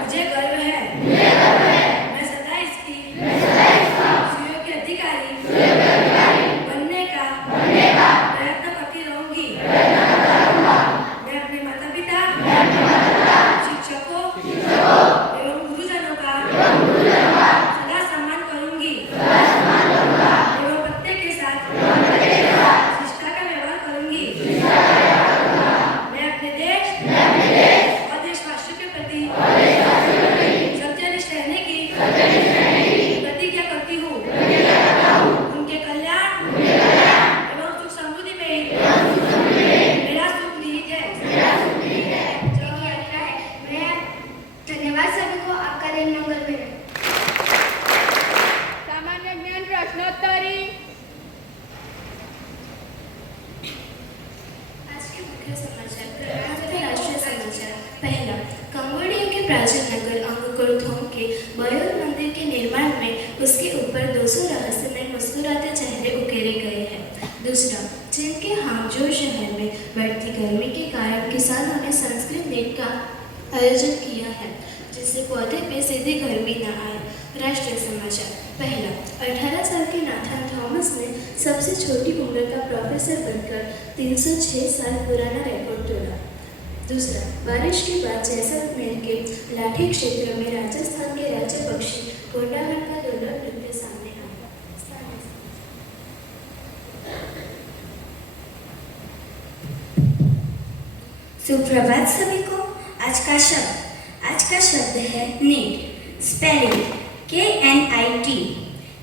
मुझे गर्व है। मैं सदा इसकी सुयोग्य अधिकारी बनने का प्रयत्न करती रहूंगी। मैं अपने माता पिता, शिक्षकों एवं गुरुजनों का सदा सम्मान करूंगी एवं प्रत्येक के साथ शिष्टा का व्यवहार करूंगी। मैं अपने देश और देशवासियों के प्रति सत्यनिष्ठ रहने की प्रतिज्ञा करती हूँ। उनके कल्याण एवं सुख समृद्धि में मेरा सुख निहित है। धन्यवाद सभी को। आपका दिन मंगलमय रहे। सामान्य ज्ञान प्रश्नोत्तरी। आज के मुख्य समाचार। राष्ट्रीय समाचार। पहला, कंबोडिया के प्राचीन नगर अंगकोर थोम के बयोर मंदिर के निर्माण में उसके ऊपर 200 रहस्यमय मुस्कुराते चेहरे उकेरे गए हैं। दूसरा, चीन के हांगझो शहर में बढ़ती गर्मी के कारण किसानों ने संस्कृत नीट का आयोजन किया है जिससे पौधे में सीधी गर्मी न आए। राष्ट्रीय समाचार। पहला, 18 साल के नाथन थॉमस ने सबसे छोटी उम्र का प्रोफेसर बनकर 306 साल पुराना रिकॉर्ड तोड़ा। दूसरा, बारिश के बाद जैसलमेर के लाठी क्षेत्र में राजस्थान के राज्य पक्षी कोंडाहट का दुर्लभ नृत्य सामने आया। सुप्रभात सभी को। आज का शब्द है नीट। Spelling KNIT।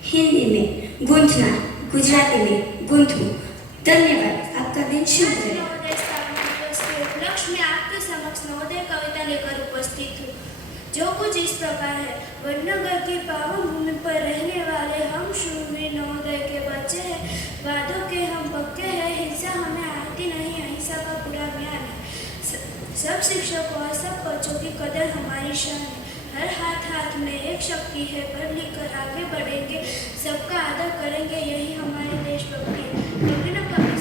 हिंदी में गूंथना, गुजराती में गूंथू। धन्यवाद। आपका दिन शुभ रहे। नवोदय स्थापना दिवस के उपलक्ष्य में आपके समक्ष नवोदय कविता लेकर उपस्थित हूँ, जो कुछ इस प्रकार है। वडनगर की पावन भूमि पर रहने वाले हम शूरवीर नवोदय के बच्चे हैं। वादों के हम पक्के हैं। हिंसा हमें आती नहीं, अहिंसा का पूरा ज्ञान है। सब शिक्षकों और सब बच्चों की कदर हमारी शान है। हर हाथ में एक शक्ति है। पढ़ लिख कर आगे बढ़ेंगे, सबका आदर करेंगे, यही हमारी देशभक्ति है। कभी न कभी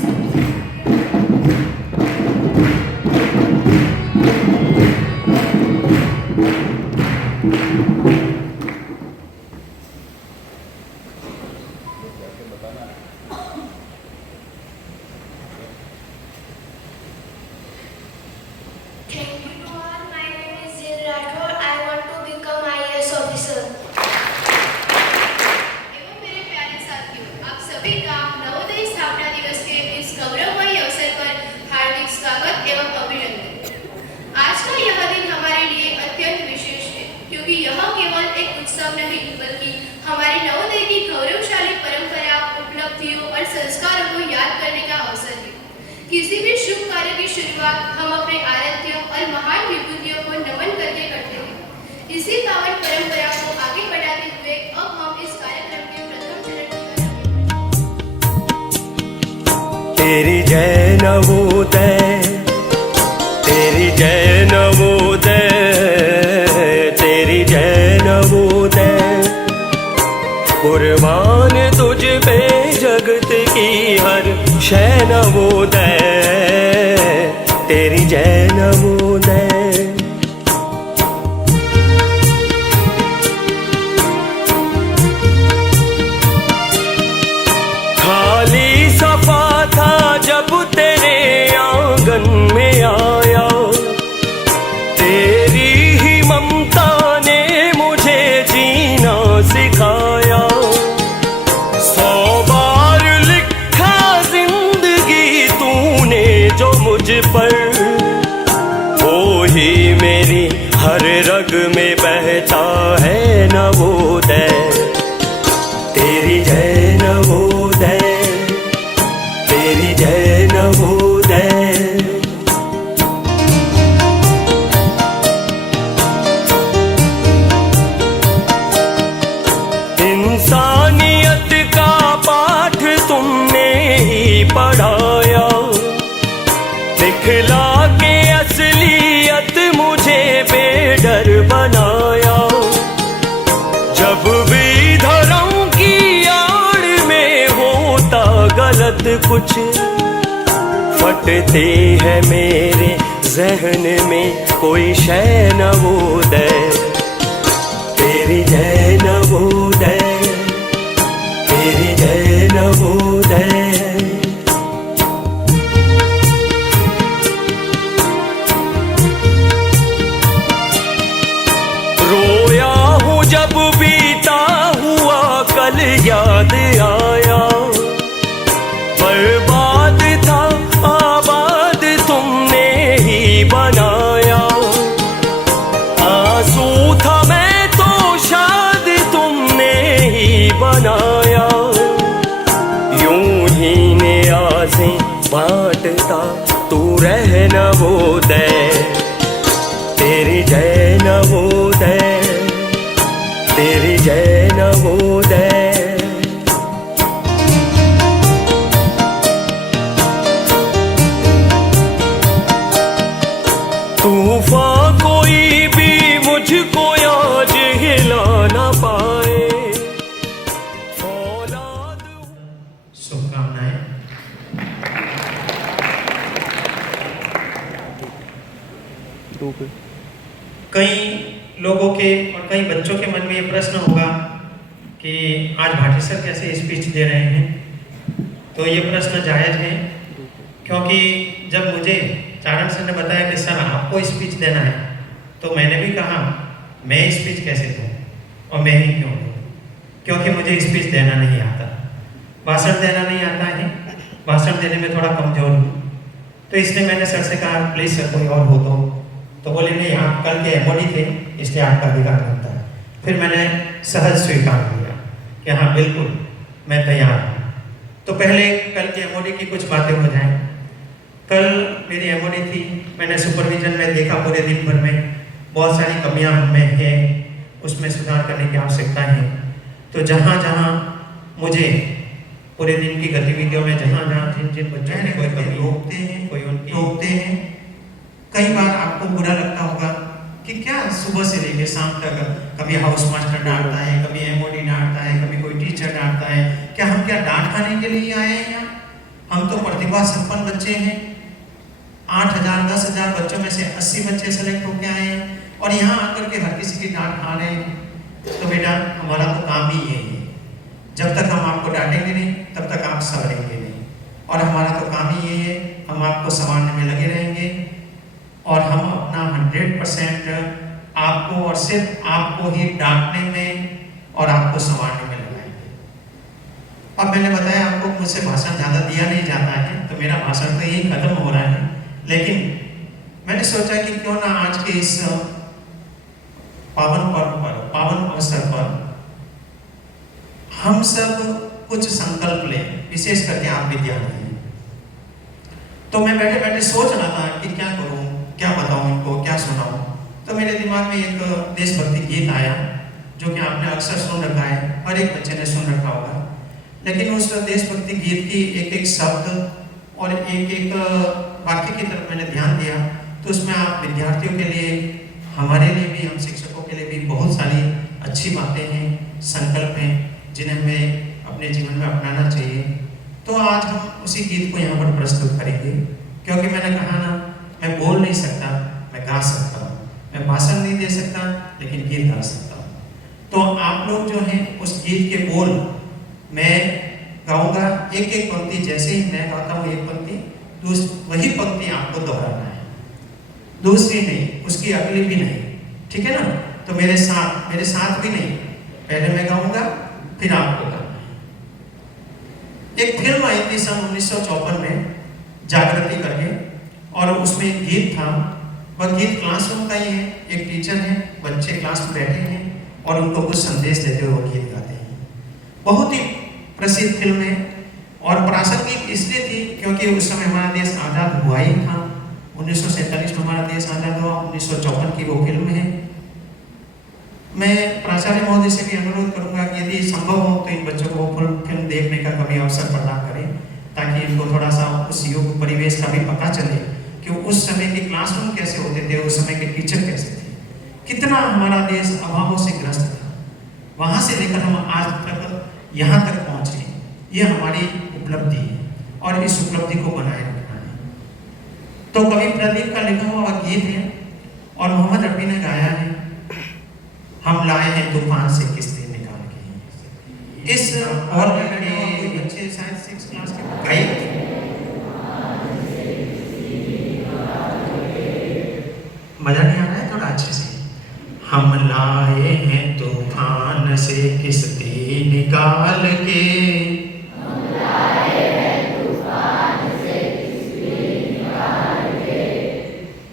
Thank you to all. My name is Zil Rathod. I want to become IAS officer. एवं मेरे प्यारे साथियों, आप सभी का नवोदय स्थापना दिवस के इस गौरवमयी अवसर पर हार्दिक स्वागत एवं अभिनंदन। आज का यह दिन हमारे लिए अत्यंत विशेष है, क्योंकि यह केवल एक उत्सव नहीं बल्कि हमारी नवोदय की गौरवशाली परंपरा, उपलब्धियों और संस्कारों को याद करने का अवसर है। किसी भी शुभ कार्य की शुरुआत हम अपने आराध्य और महान विभूतियों को नमन करके करते हैं। इसी पावन परंपरा को आगे बढ़ाते हुए अब हम इस कार्यक्रम के प्रथम चरण की तेरी जय नवोदय, तेरी जय नवोदय, तेरी जय नवोदय। कुर्बान तुझ पे जगत की हर शय नवोदय, तेरी जय नवोदय। खाली सफा था जब तेरे आंगन में आया, तेरी ही ममता ने मुझे जीना सिखाया। 100 बार लिखा जिंदगी तूने जो मुझ पर, वो ही मेरी हर रग में बहता है नवोदय, तेरी जय नवोदय, तेरी जय नवोदय। इंसानियत का पाठ तुमने ही पढ़ाया, दिखला के असलियत मुझे बेडर बनाया। जब भी धर्म की आड़ में गलत कुछ फटते हैं मेरे जहन में कोई शय न उदय, तेरी जय न उदय, तेरी जय न उदय। रोया हूँ जब बीता हुआ कल याद आया, बर्बाद था आबाद तुमने ही बनाया। आंसू था मैं तो शाद तुमने ही बनाया। यूं ही न्याज़ें बांटता तू रह न उदय, तेरी जय न उदय, तेरी जय न उदय। तूफान कोई भी मुझको आज हिला न पाए। फौलाद शुभकामनाएं। कई लोगों के और कई बच्चों के मन में ये प्रश्न होगा कि आज भाटी सर कैसे स्पीच दे रहे हैं। तो ये प्रश्न जायज़ है, क्योंकि जब मुझे चारण सर ने बताया कि सर आपको स्पीच देना है, तो मैंने भी कहा मैं स्पीच कैसे दूँ और मैं ही क्यों दूँ, क्योंकि मुझे स्पीच देना नहीं आता, भाषण देना नहीं आता है, भाषण देने में थोड़ा कमज़ोर हूँ। तो इसलिए मैंने सर से कहा प्लीज़ सर कोई और हो तो बोले नहीं आप कल के एमओडी थे इसलिए आपका अधिकार बनता है। फिर मैंने सहज स्वीकार किया कि हाँ बिल्कुल मैं तैयार हूँ। तो पहले कल के एमओडी की कुछ बातें हो जाएं। कल मेरी एमओडी थी, मैंने सुपरविजन में देखा पूरे दिन भर में बहुत सारी कमियां में है, उसमें सुधार करने की आवश्यकता है। तो जहाँ जहाँ मुझे पूरे दिन की गतिविधियों में जहाँ जहाँ जिन जिन बच्चों ने कोई कमी रोकते हैं, कोई उनकी रोकते हैं। कई बार आपको बुरा लगता होगा कि क्या सुबह से लेकर शाम तक कभी हाउस मास्टर डांटता है, कभी एमओडी डांटता है, कभी कोई टीचर डांटता है। क्या हम क्या डांट खाने के लिए आए हैं यहाँ? हम तो प्रतिभा संपन्न बच्चे हैं। 8,000 10,000 बच्चों में से 80 बच्चे सेलेक्ट होकर आए हैं और यहाँ आकर के हर किसी की डांट खा रहे हैं। तो बेटा हमारा तो काम ही यही है, जब तक हम आपको डांटेंगे नहीं तब तक आप संभलेंगे नहीं। और हमारा तो काम ही यही है, हम आपको संभालने में लगे रहेंगे और हम अपना 100% आपको और सिर्फ आपको ही डांटने में और आपको संभालने में लगाएंगे। अब मैंने बताया आपको मुझसे भाषण ज़्यादा दिया नहीं जाता है, तो मेरा भाषण तो यही खत्म हो रहा है। लेकिन मैंने सोचा कि क्यों ना आज के इस पावन पर्व पर, पावन अवसर पर हम सब कुछ संकल्प लें, विशेष करके आप विद्यार्थी। तो मैं बैठे बैठे सोच रहा था कि क्या करूं, क्या बताऊं इनको, क्या सुनाऊं। तो मेरे दिमाग में एक देशभक्ति गीत आया जो कि आपने अक्सर सुन रखा है, हर एक बच्चे ने सुन रखा होगा। लेकिन उस देशभक्ति गीत की एक एक शब्द और एक एक वाक्य की तरफ मैंने ध्यान दिया, तो उसमें आप विद्यार्थियों के लिए, हमारे लिए भी, हम शिक्षकों के लिए भी बहुत सारी अच्छी बातें हैं, संकल्प हैं जिन्हें हमें अपने जीवन में अपनाना चाहिए। तो आज हम उसी गीत को यहाँ पर प्रस्तुत करेंगे, क्योंकि मैंने कहा ना मैं बोल नहीं सकता, मैं गा सकता हूँ। मैं भाषण नहीं दे सकता लेकिन गीत गा सकता हूँ। तो आप लोग जो हैं उस गीत के बोल मैं गाऊंगा, एक एक पंक्ति जैसे ही मैं गाता हूँ एक पंक्ति, वही पंक्ति आपको दोहराना है, दूसरी नहीं, उसकी अगली भी नहीं, ठीक है ना। तो मेरे साथ भी नहीं, पहले मैं गाऊंगा फिर आपको गाना है। एक फिल्म आई थी सन 1954 में, जागृति करके, और उसमें एक गीत था। वह गीत क्लासरूम का ही है, एक टीचर है, बच्चे क्लास में बैठे हैं और उनको कुछ संदेश देते हुए गीत गाते हैं। बहुत ही प्रसिद्ध फिल्म है और प्रासंगिक इसलिए थी क्योंकि उस समय हमारा देश आज़ाद हुआ ही था। 1947 में हमारा देश आज़ाद हुआ, 1954 की वो फिल्म है। मैं प्राचार्य महोदय से भी अनुरोध करूंगा कि यदि संभव हो तो इन बच्चों को वो फिल्म देखने का कभी अवसर प्रदान करें, ताकि इनको थोड़ा सा उस युग परिवेश का भी पता चले कि उस समय के क्लासरूम कैसे होते थे, उस समय के टीचर कैसे थे, कितना हमारा देश अभावों से ग्रस्त था। वहाँ से लेकर हम आज तक यहाँ तक पहुँचे, ये हमारी उपलब्धि है और इस उपलब्धि को बनाए रखना है। तो कवि प्रदीप का लिखा हुआ गीत है और मोहम्मद रफी ने गाया है, हम लाए हैं तूफान से किस्ती निकाल के। इस और कोई बच्चे शायद 6 क्लास के गाइए मजा नहीं आ रहा है, थोड़ा अच्छे से। हम लाए हैं तूफान से किस्ती निकाल के,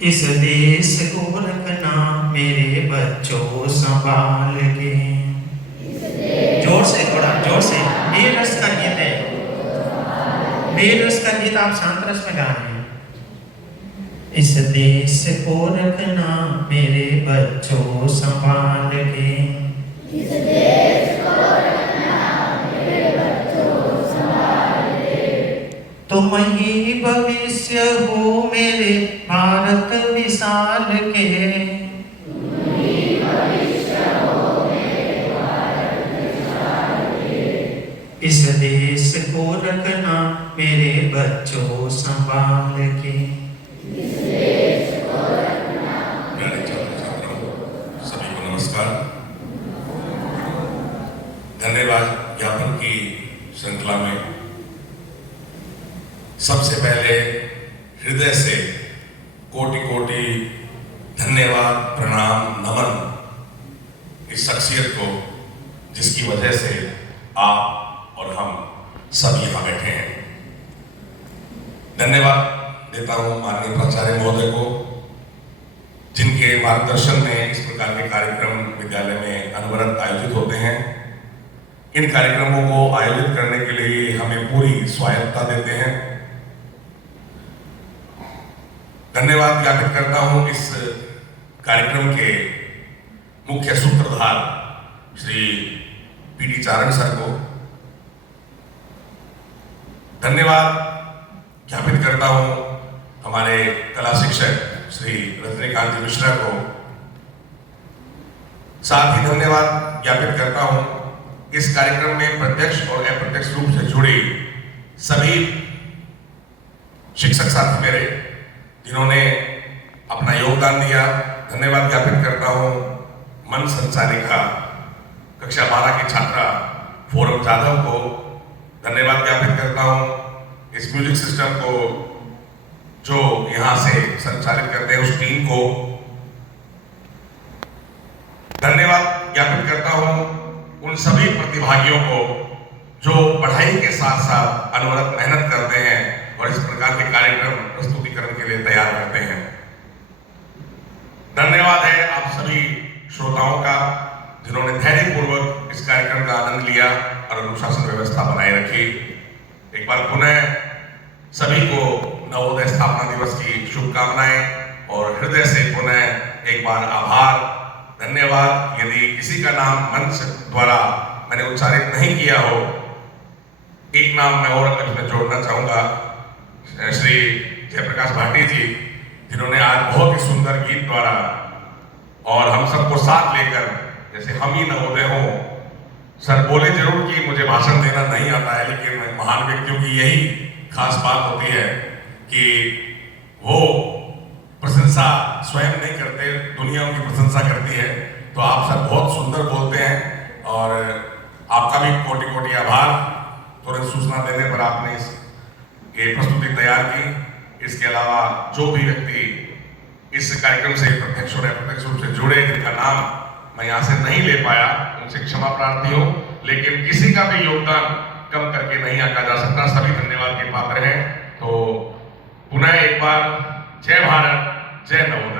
इस देश को रखना मेरे बच्चों संभाल के। जोर से, थोड़ा जोर से। बेरस का गीत है, बेरस का गीत आप शांत रस में गा रहे हैं। इस देश को रखना मेरे बच्चों संभाल के, इस देश को रखना मेरे बच्चों संभाल के। तुम ही भविष्य हो मेरे भारत विशाल के, तुम ही भविष्य हो मेरे भारत विशाल के। इस देश को रखना मेरे बच्चों संभाल के। प्यारे छात्र छात्राओं, सभी को नमस्कार। धन्यवाद ज्ञापन की श्रृंखला में सबसे पहले हृदय से कोटि कोटि धन्यवाद, प्रणाम, नमन इस शख्सियत को जिसकी वजह से आप और हम सब यहाँ बैठे हैं। धन्यवाद देता हूँ माननीय प्राचार्य महोदय को, जिनके मार्गदर्शन में इस प्रकार के कार्यक्रम विद्यालय में अनवरत आयोजित होते हैं। इन कार्यक्रमों को आयोजित करने के लिए हमें पूरी स्वायत्तता देते हैं। धन्यवाद ज्ञापित करता हूँ इस कार्यक्रम के मुख्य सूत्रधार श्री पीडी चारण सर को। धन्यवाद ज्ञापित करता हूँ हमारे कला शिक्षक श्री रजनीकांत मिश्रा को। साथ ही धन्यवाद ज्ञापित करता हूं इस कार्यक्रम में प्रत्यक्ष और अप्रत्यक्ष रूप से जुड़े सभी शिक्षक साथी मेरे जिन्होंने अपना योगदान दिया। धन्यवाद ज्ञापित करता हूं मन संचालिका कक्षा 12 की छात्रा फोरम जाधव को। धन्यवाद ज्ञापित करता हूं इस म्यूजिक सिस्टम को जो यहाँ से संचालित करते हैं उस टीम को। धन्यवाद ज्ञापित करता हूँ उन सभी प्रतिभागियों को जो पढ़ाई के साथ साथ अनवरत मेहनत करते हैं और इस प्रकार के कार्यक्रम प्रस्तुतिकरण के लिए तैयार करते हैं। धन्यवाद है आप सभी श्रोताओं का जिन्होंने धैर्यपूर्वक इस कार्यक्रम का आनंद लिया और अनुशासन व्यवस्था बनाए रखी। एक बार पुनः सभी को नवोदय स्थापना दिवस की शुभकामनाएं और हृदय से पुनः एक बार आभार, धन्यवाद। यदि किसी का नाम मंच द्वारा मैंने उच्चारित नहीं किया हो, एक नाम मैं और इसमें जोड़ना चाहूंगा, श्री जयप्रकाश भाटी जी, जिन्होंने आज बहुत ही सुंदर गीत द्वारा और हम सबको साथ लेकर जैसे हम ही नवोदय हो। सर बोले जरूर कि मुझे भाषण देना नहीं आता है, लेकिन महान व्यक्तियों की यही खास बात होती है कि वो प्रशंसा स्वयं नहीं करते, दुनिया उनकी प्रशंसा करती है। तो आप सब बहुत सुंदर बोलते हैं और आपका भी कोटि कोटि आभार। तुरंत सूचना देने पर आपने ये प्रस्तुति तैयार की। इसके अलावा जो भी व्यक्ति इस कार्यक्रम से प्रत्यक्ष और अप्रत्यक्ष रूप से जुड़े, जिनका नाम मैं यहाँ से नहीं ले पाया, उनसे क्षमा प्रार्थी हूँ, लेकिन किसी का भी योगदान कम करके नहीं आंका जा सकता। सभी धन्यवाद के पात्र हैं। तो पुनः एक बार जय भारत, जय नवोदय।